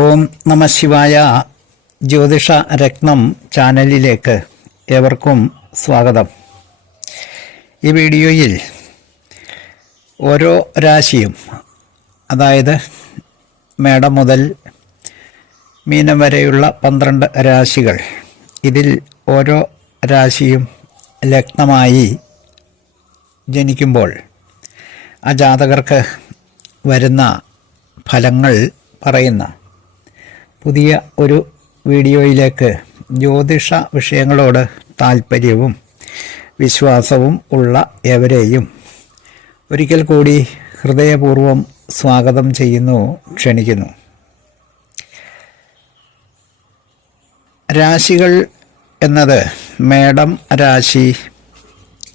ഓം നമ ശിവായ. ജ്യോതിഷ രത്നം ചാനലിലേക്ക് ഏവർക്കും സ്വാഗതം. ഈ വീഡിയോയിൽ ഓരോ രാശിയും അതായത് മേടം മുതൽ മീനം വരെയുള്ള പന്ത്രണ്ട് രാശികൾ ഇതിൽ ഓരോ രാശിയും ലഗ്നമായി ജനിക്കുമ്പോൾ ആ ജാതകർക്ക് വരുന്ന ഫലങ്ങൾ പറയുന്ന പുതിയ ഒരു വീഡിയോയിലേക്ക് ജ്യോതിഷ വിഷയങ്ങളോട് താല്പര്യവും വിശ്വാസവും ഉള്ള എവരെയും ഒരിക്കൽ കൂടി ഹൃദയപൂർവം സ്വാഗതം ചെയ്യുന്നു ക്ഷണിക്കുന്നു. രാശികൾ എന്നത് മേടം രാശി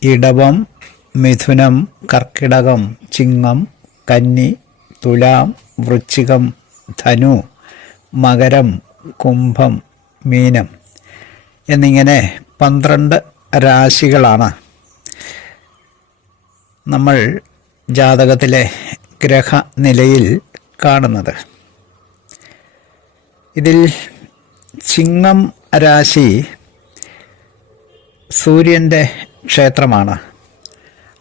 ഇടവം മിഥുനം കർക്കിടകം ചിങ്ങം കന്നി തുലാം വൃശ്ചികം ധനു മകരം കുംഭം മീനം എന്നിങ്ങനെ പന്ത്രണ്ട് രാശികളാണ്. നമ്മൾ ജാതകത്തിലെ ഗ്രഹനിലയിൽ കാണുന്നത്. ഇതിൽ ചിങ്ങം രാശി സൂര്യന്റെ ക്ഷേത്രമാണ്.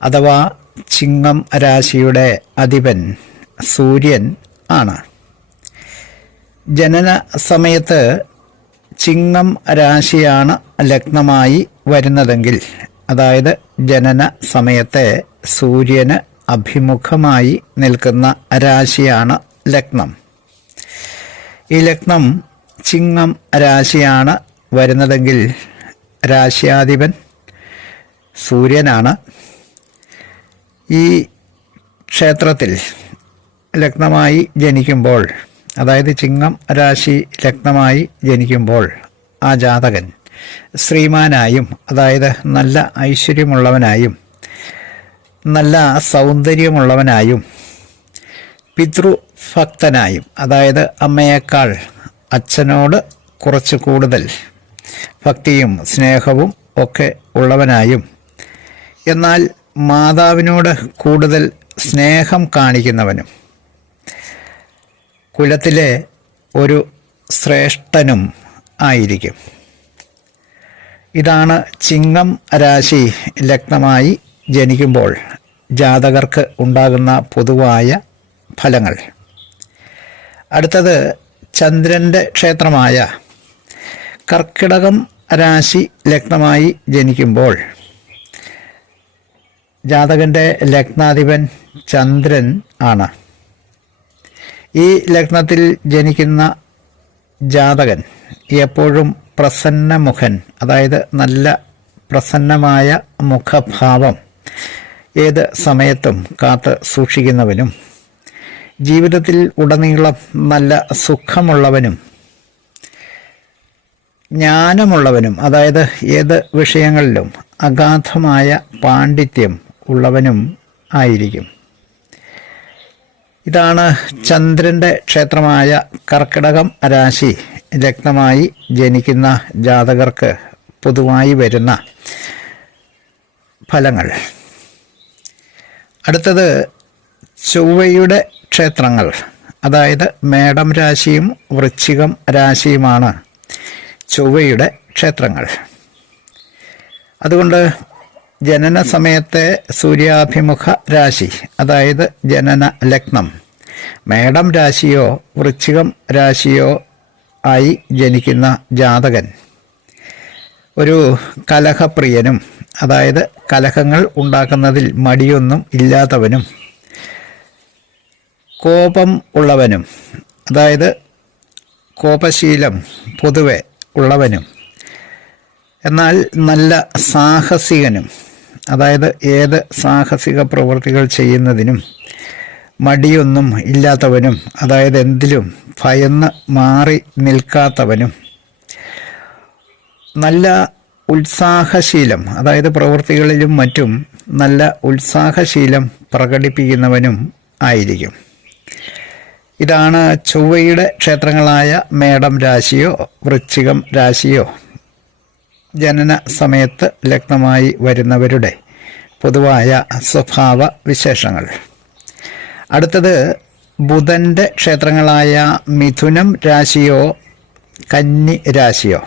അഥവാ ചിങ്ങം രാശിയുടെ അധിപൻ സൂര്യൻ ആണ്. ജനന സമയത്ത് ചിങ്ങം രാശിയാണ് ലഗ്നമായി വരുന്നതെങ്കിൽ അതായത് ജനന സമയത്തെ സൂര്യന് അഭിമുഖമായി നിൽക്കുന്ന രാശിയാണ് ലഗ്നം. ഈ ലഗ്നം ചിങ്ങം രാശിയാണ് വരുന്നതെങ്കിൽ രാശ്യാധിപൻ സൂര്യനാണ്. ഈ ക്ഷേത്രത്തിൽ ലഗ്നമായി ജനിക്കുമ്പോൾ അതായത് ചിങ്ങം രാശി ലഗ്നമായി ജനിക്കുമ്പോൾ ആ ജാതകൻ ശ്രീമാനായും അതായത് നല്ല ഐശ്വര്യമുള്ളവനായും നല്ല സൗന്ദര്യമുള്ളവനായും പിതൃഭക്തനായും അതായത് അമ്മയേക്കാൾ അച്ഛനോട് കുറച്ച് കൂടുതൽ ഭക്തിയും സ്നേഹവും ഒക്കെ ഉള്ളവനായും എന്നാൽ മാതാവിനോട് കൂടുതൽ സ്നേഹം കാണിക്കുന്നവനും കുലത്തിലെ ഒരു ശ്രേഷ്ഠനും ആയിരിക്കും. ഇതാണ് ചിങ്ങം രാശി ലഗ്നമായി ജനിക്കുമ്പോൾ ജാതകർക്ക് ഉണ്ടാകുന്ന പൊതുവായ ഫലങ്ങൾ. അടുത്തത് ചന്ദ്രന്റെ ക്ഷേത്രമായ കർക്കിടകം രാശി ലഗ്നമായി ജനിക്കുമ്പോൾ ജാതകന്റെ ലഗ്നാധിപൻ ചന്ദ്രൻ ആണ്. ഈ ലഗ്നത്തിൽ ജനിക്കുന്ന ജാതകൻ എപ്പോഴും പ്രസന്നമുഖൻ അതായത് നല്ല പ്രസന്നമായ മുഖഭാവം ഏത് സമയത്തും കാത്ത് സൂക്ഷിക്കുന്നവനും ജീവിതത്തിൽ ഉടനീളം നല്ല സുഖമുള്ളവനും ജ്ഞാനമുള്ളവനും അതായത് ഏത് വിഷയങ്ങളിലും അഗാധമായ പാണ്ഡിത്യം ഉള്ളവനും ആയിരിക്കും. ഇതാണ് ചന്ദ്രന്റെ ക്ഷേത്രമായ കർക്കിടകം രാശി. രക്തമായി ജനിക്കുന്ന ജാതകർക്ക് പൊതുവായി വരുന്ന ഫലങ്ങൾ. അടുത്തത് ചൊവ്വയുടെ ക്ഷേത്രങ്ങൾ. അതായത് മേടം രാശിയും വൃശ്ചികം രാശിയുമാണ് ചൊവ്വയുടെ ക്ഷേത്രങ്ങൾ. അതുകൊണ്ട് ജനന സമയത്തെ സൂര്യാഭിമുഖ രാശി അതായത് ജനന ലഗ്നം. മേടം രാശിയോ വൃശ്ചികം രാശിയോ ആയി ജനിക്കുന്ന ജാതകൻ. ഒരു കലഹപ്രിയനും അതായത് കലഹങ്ങൾ ഉണ്ടാക്കുന്നതിൽ മടിയൊന്നും ഇല്ലാത്തവനും. കോപം ഉള്ളവനും അതായത് കോപശീലം പൊതുവെ ഉള്ളവനും. എന്നാൽ നല്ല സാഹസികനും അതായത് ഏത് സാഹസിക പ്രവൃത്തികൾ ചെയ്യുന്നതിനും മടിയൊന്നും ഇല്ലാത്തവനും അതായത് എന്തിലും ഭയന്ന് മാറി നിൽക്കാത്തവനും നല്ല ഉത്സാഹശീലം അതായത് പ്രവൃത്തികളിലും മറ്റും നല്ല ഉത്സാഹശീലം പ്രകടിപ്പിക്കുന്നവനും ആയിരിക്കും. ഇതാണ് ചൊവ്വയുടെ ക്ഷേത്രങ്ങളായ മേടം രാശിയോ വൃശ്ചികം രാശിയോ. ജനന സമയത്ത് ലഗ്നമായി വരുന്നവരുടെ പൊതുവായ സ്വഭാവ വിശേഷങ്ങൾ. അടുത്തത് ബുധന്റെ ക്ഷേത്രങ്ങളായ മിഥുനം രാശിയോ കന്നി രാശിയോ.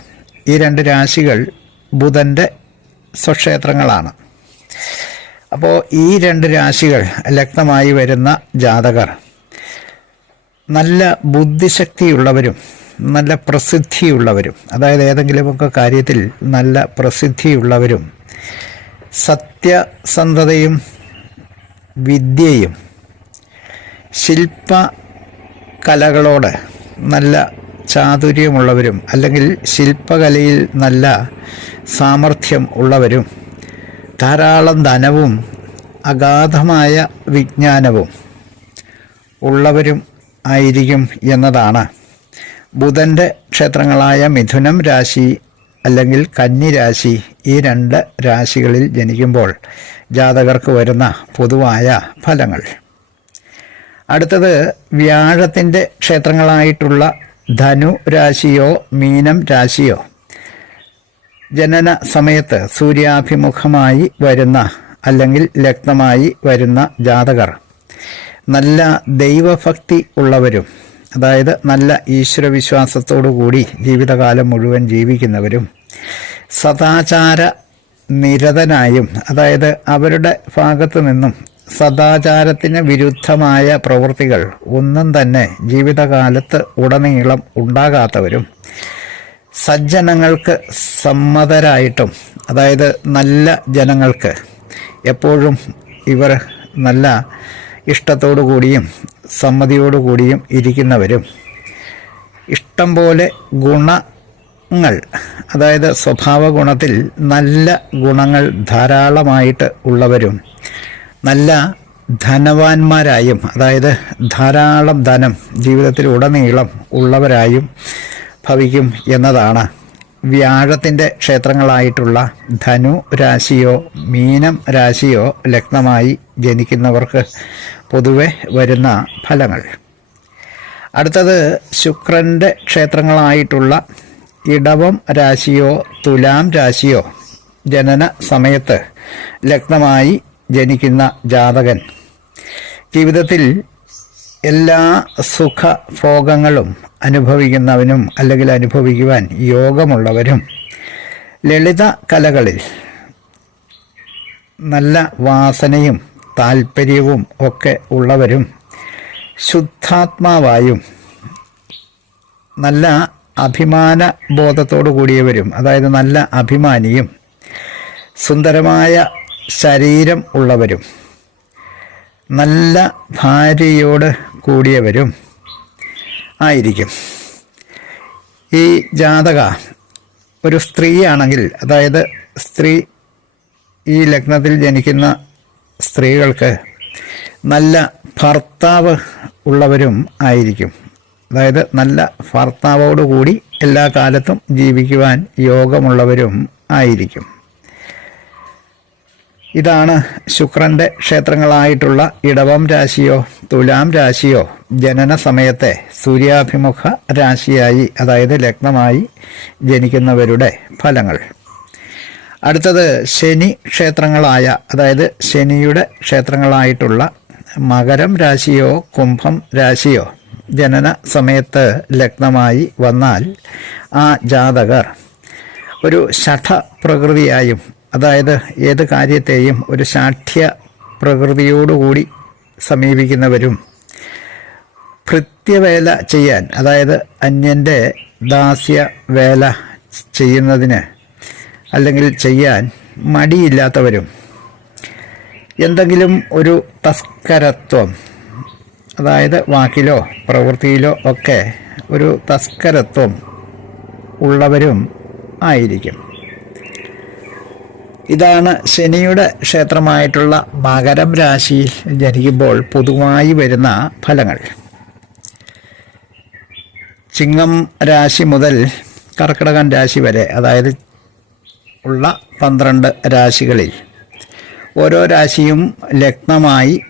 ഈ രണ്ട് രാശികൾ ബുധന്റെ സ്വക്ഷേത്രങ്ങളാണ്. അപ്പോൾ ഈ രണ്ട് രാശികൾ ലഗ്നമായി വരുന്ന ജാതകർ നല്ല ബുദ്ധിശക്തിയുള്ളവരും നല്ല പ്രസിദ്ധിയുള്ളവരും അതായത് ഏതെങ്കിലുമൊക്കെ കാര്യത്തിൽ നല്ല പ്രസിദ്ധിയുള്ളവരും സത്യസന്ധതയും വിദ്യയും ശില്പ കലകളോട് നല്ല ചാതുര്യമുള്ളവരും അല്ലെങ്കിൽ ശില്പകലയിൽ നല്ല സാമർഥ്യം ഉള്ളവരും ധാരാളം ധനവും അഗാധമായ വിജ്ഞാനവും ഉള്ളവരും ആയിരിക്കും എന്നതാണ് ബുധന്റെ ക്ഷേത്രങ്ങളായ മിഥുനം രാശി അല്ലെങ്കിൽ കന്നി രാശി ഈ രണ്ട് രാശികളിൽ ജനിക്കുമ്പോൾ ജാതകർക്ക് വരുന്ന പൊതുവായ ഫലങ്ങൾ. അടുത്തത് വ്യാഴത്തിന്റെ ക്ഷേത്രങ്ങളായിട്ടുള്ള ധനു രാശിയോ മീനം രാശിയോ ജനന സമയത്ത് സൂര്യാഭിമുഖമായി വരുന്ന അല്ലെങ്കിൽ ലഗ്നമായി വരുന്ന ജാതകർ. നല്ല ദൈവഭക്തി ഉള്ളവരും അതായത് നല്ല ഈശ്വരവിശ്വാസത്തോടുകൂടി ജീവിതകാലം മുഴുവൻ ജീവിക്കുന്നവരും സദാചാര നിരതനായും അതായത് അവരുടെ ഭാഗത്തു നിന്നും സദാചാരത്തിന് വിരുദ്ധമായ പ്രവൃത്തികൾ ഒന്നും തന്നെ ജീവിതകാലത്ത് ഉടനീളം ഉണ്ടാകാത്തവരും സജ്ജനങ്ങൾക്ക് സമ്മതരായിട്ടും അതായത് നല്ല ജനങ്ങൾക്ക് എപ്പോഴും ഇവർ നല്ല ഇഷ്ടത്തോടു കൂടിയും സമ്മതിയോടു കൂടിയും ഇരിക്കുന്നവരും. ഇഷ്ടം പോലെ ഗുണങ്ങൾ അതായത് സ്വഭാവ ഗുണത്തിൽ നല്ല ഗുണങ്ങൾ ധാരാളമായിട്ട് ഉള്ളവരും നല്ല ധനവാന്മാരായും അതായത് ധാരാളം ധനം ജീവിതത്തിൽ ഉടനീളം ഉള്ളവരായും ഭവിക്കും എന്നതാണ് വ്യാഴത്തിന്റെ ക്ഷേത്രങ്ങളായിട്ടുള്ള ധനു രാശിയോ മീനം രാശിയോ ലഗ്നമായി ജനിക്കുന്നവർക്ക് പൊതുവെ വരുന്ന ഫലങ്ങൾ. അടുത്തത് ശുക്രന്റെ ക്ഷേത്രങ്ങളായിട്ടുള്ള ഇടവം രാശിയോ തുലാം രാശിയോ ജനന സമയത്ത് ലഗ്നമായി ജനിക്കുന്ന ജാതകൻ. ജീവിതത്തിൽ എല്ലാ സുഖഭോഗങ്ങളും അനുഭവിക്കുന്നവനും അല്ലെങ്കിൽ അനുഭവിക്കുവാൻ യോഗമുള്ളവരും ലളിത കലകളിൽ നല്ല വാസനയും താല്പര്യവും ഒക്കെ ഉള്ളവരും ശുദ്ധാത്മാവായും നല്ല അഭിമാന ബോധത്തോടു കൂടിയവരും അതായത് നല്ല അഭിമാനിയും സുന്ദരമായ ശരീരം ഉള്ളവരും നല്ല ഭാര്യയോട് കൂടിയവരും ആയിരിക്കും. ഈ ജാതക ഒരു സ്ത്രീയാണെങ്കിൽ അതായത് സ്ത്രീ ഈ ലഗ്നത്തിൽ ജനിക്കുന്ന സ്ത്രീകൾക്ക് നല്ല ഭർത്താവ് ഉള്ളവരും ആയിരിക്കും. അതായത് നല്ല ഭർത്താവോടുകൂടി എല്ലാ കാലത്തും ജീവിക്കുവാൻ യോഗമുള്ളവരും ആയിരിക്കും. ഇതാണ് ശുക്രന്റെ ക്ഷേത്രങ്ങളായിട്ടുള്ള ഇടവം രാശിയോ തുലാം രാശിയോ ജനന സമയത്തെ സൂര്യാഭിമുഖ രാശിയായി അതായത് ലഗ്നമായി ജനിക്കുന്നവരുടെ ഫലങ്ങൾ. അടുത്തത് ശനി ക്ഷേത്രങ്ങളായ അതായത് ശനിയുടെ ക്ഷേത്രങ്ങളായിട്ടുള്ള മകരം രാശിയോ കുംഭം രാശിയോ ജനന സമയത്ത് ലഗ്നമായി വന്നാൽ ആ ജാതകർ ഒരു ശഠ പ്രകൃതിയായും അതായത് ഏത് കാര്യത്തെയും ഒരു ശാഠ്യ പ്രകൃതിയോടുകൂടി സമീപിക്കുന്നവരും ഭൃത്യവേല ചെയ്യാൻ അതായത് അന്യന്റെ ദാസ്യ വേല ചെയ്യുന്നതിന് അല്ലെങ്കിൽ ചെയ്യാൻ മടിയില്ലാത്തവരും എന്തെങ്കിലും ഒരു തസ്കരത്വം അതായത് വാക്കിലോ പ്രവൃത്തിയിലോ ഒക്കെ ഒരു തസ്കരത്വം ഉള്ളവരും ആയിരിക്കും. ഇതാണ് ശനിയുടെ ക്ഷേത്രമായിട്ടുള്ള മകരം രാശിയിൽ ജനിക്കുമ്പോൾ പൊതുവായി വരുന്ന ഫലങ്ങൾ. ചിങ്ങം രാശി മുതൽ കർക്കിടകൻ രാശി വരെ അതായത് ഉള്ള പന്ത്രണ്ട് രാശികളിൽ ഓരോ രാശിയും ലഗ്നമായി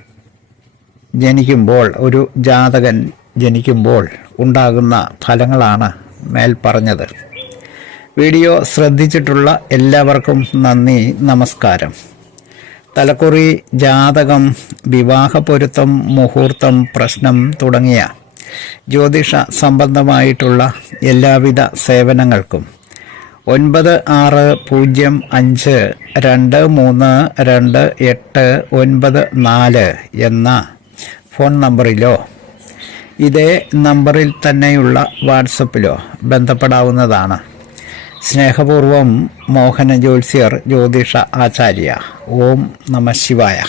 ജനിക്കുമ്പോൾ ഒരു ജാതകൻ ജനിക്കുമ്പോൾ ഉണ്ടാകുന്ന ഫലങ്ങളാണ് മേൽ പറഞ്ഞത് വീഡിയോ ശ്രദ്ധിച്ചിട്ടുള്ള എല്ലാവർക്കും നന്ദി നമസ്കാരം. തലക്കുറി ജാതകം വിവാഹ പൊരുത്തം മുഹൂർത്തം പ്രശ്നം തുടങ്ങിയ ജ്യോതിഷ സംബന്ധമായിട്ടുള്ള എല്ലാവിധ സേവനങ്ങൾക്കും ഒൻപത് ആറ് പൂജ്യം അഞ്ച് രണ്ട് മൂന്ന് രണ്ട് എട്ട് ഒൻപത് നാല് എന്ന ഫോൺ നമ്പറിലോ ഇതേ നമ്പറിൽ തന്നെയുള്ള വാട്സപ്പിലോ ബന്ധപ്പെടാവുന്നതാണ്. സ്നേഹപൂർവം മോഹന ജ്യോത്സ്യർ ജ്യോതിഷ ആചാര്യ. ഓം നമ ശിവായ.